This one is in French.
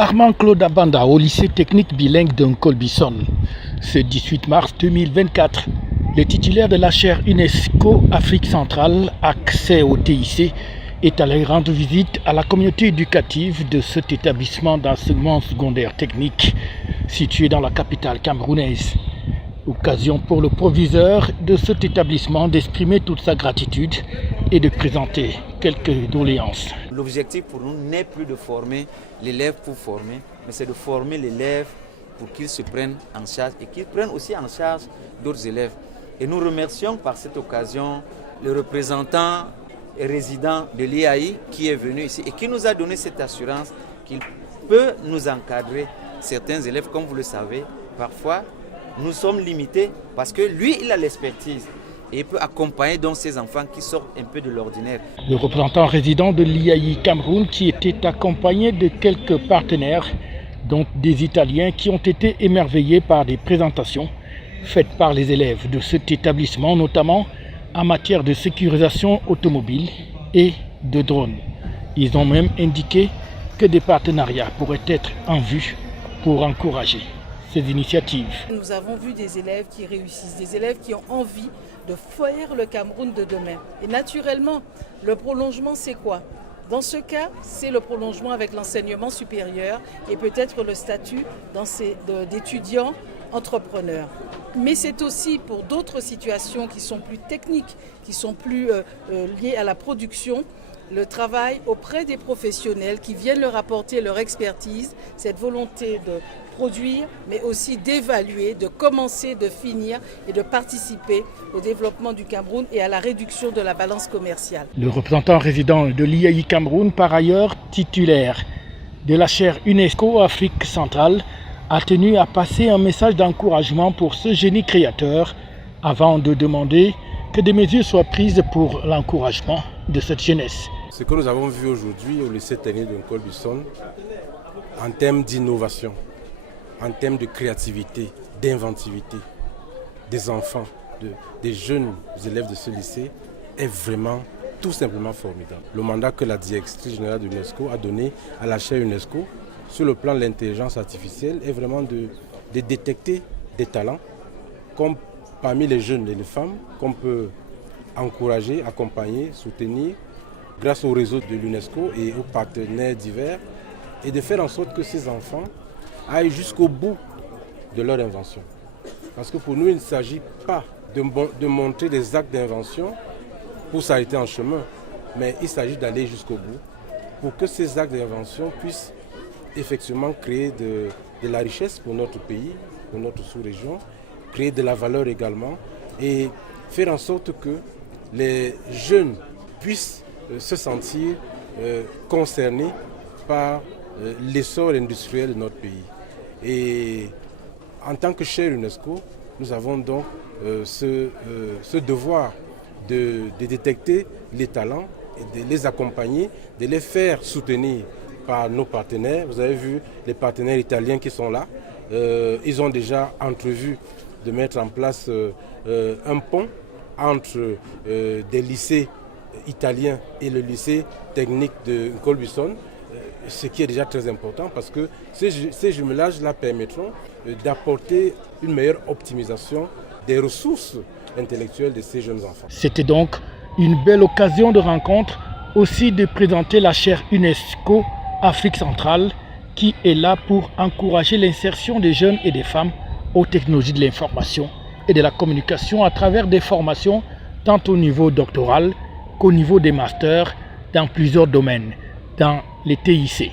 Armand Claude Abanda au lycée technique bilingue de Nkolbison. Ce 18 mars 2024, le titulaire de la chaire UNESCO Afrique centrale, accès au TIC, est allé rendre visite à la communauté éducative de cet établissement d'enseignement secondaire technique situé dans la capitale camerounaise. Occasion pour le proviseur de cet établissement d'exprimer toute sa gratitude et de présenter quelques doléances. L'objectif pour nous n'est plus de former l'élève pour former, mais c'est de former l'élève pour qu'il se prenne en charge et qu'il prenne aussi en charge d'autres élèves. Et nous remercions par cette occasion le représentant et résident de l'IAI qui est venu ici et qui nous a donné cette assurance qu'il peut nous encadrer certains élèves. Comme vous le savez, parfois nous sommes limités parce que lui, il a l'expertise. Et il peut accompagner donc ces enfants qui sortent un peu de l'ordinaire. Le représentant résident de l'IAI Cameroun qui était accompagné de quelques partenaires, dont des Italiens qui ont été émerveillés par des présentations faites par les élèves de cet établissement, notamment en matière de sécurisation automobile et de drones. Ils ont même indiqué que des partenariats pourraient être en vue pour encourager ces initiatives. Nous avons vu des élèves qui réussissent, des élèves qui ont envie de faire le Cameroun de demain. Et naturellement, le prolongement, c'est quoi? Dans ce cas, c'est le prolongement avec l'enseignement supérieur et peut-être le statut d'étudiant entrepreneur. Mais c'est aussi pour d'autres situations qui sont plus techniques, qui sont plus liées à la production, le travail auprès des professionnels qui viennent leur apporter leur expertise, cette volonté de produire, mais aussi d'évaluer, de commencer, de finir et de participer au développement du Cameroun et à la réduction de la balance commerciale. Le représentant résident de l'IAI Cameroun, par ailleurs titulaire de la chaire UNESCO Afrique centrale, a tenu à passer un message d'encouragement pour ce génie créateur avant de demander que des mesures soient prises pour l'encouragement de cette jeunesse. Ce que nous avons vu aujourd'hui au lycée technique de Nkolbison, en termes d'innovation, en termes de créativité, d'inventivité des enfants, des jeunes élèves de ce lycée, est vraiment tout simplement formidable. Le mandat que la directrice générale de l'UNESCO a donné à la chaire UNESCO sur le plan de l'intelligence artificielle est vraiment de détecter des talents comme parmi les jeunes et les femmes qu'on peut encourager, accompagner, soutenir grâce au réseau de l'UNESCO et aux partenaires divers et de faire en sorte que ces enfants aillent jusqu'au bout de leur invention. Parce que pour nous, il ne s'agit pas de montrer des actes d'invention pour s'arrêter en chemin, mais il s'agit d'aller jusqu'au bout pour que ces actes d'invention puissent effectivement créer de la richesse pour notre pays, pour notre sous-région, créer de la valeur également et faire en sorte que les jeunes puissent se sentir concernés par l'essor industriel de notre pays. Et en tant que chaire UNESCO, nous avons donc ce devoir de détecter les talents, et de les accompagner, de les faire soutenir par nos partenaires. Vous avez vu les partenaires italiens qui sont là. Ils ont déjà entrevu de mettre en place un pont entre des lycées italiens et le lycée technique de Nkolbison, ce qui est déjà très important parce que ces jumelages-là permettront d'apporter une meilleure optimisation des ressources intellectuelles de ces jeunes enfants. C'était donc une belle occasion de rencontre, aussi de présenter la chaire UNESCO Afrique centrale qui est là pour encourager l'insertion des jeunes et des femmes aux technologies de l'information et de la communication à travers des formations tant au niveau doctoral qu'au niveau des masters dans plusieurs domaines, dans les TIC.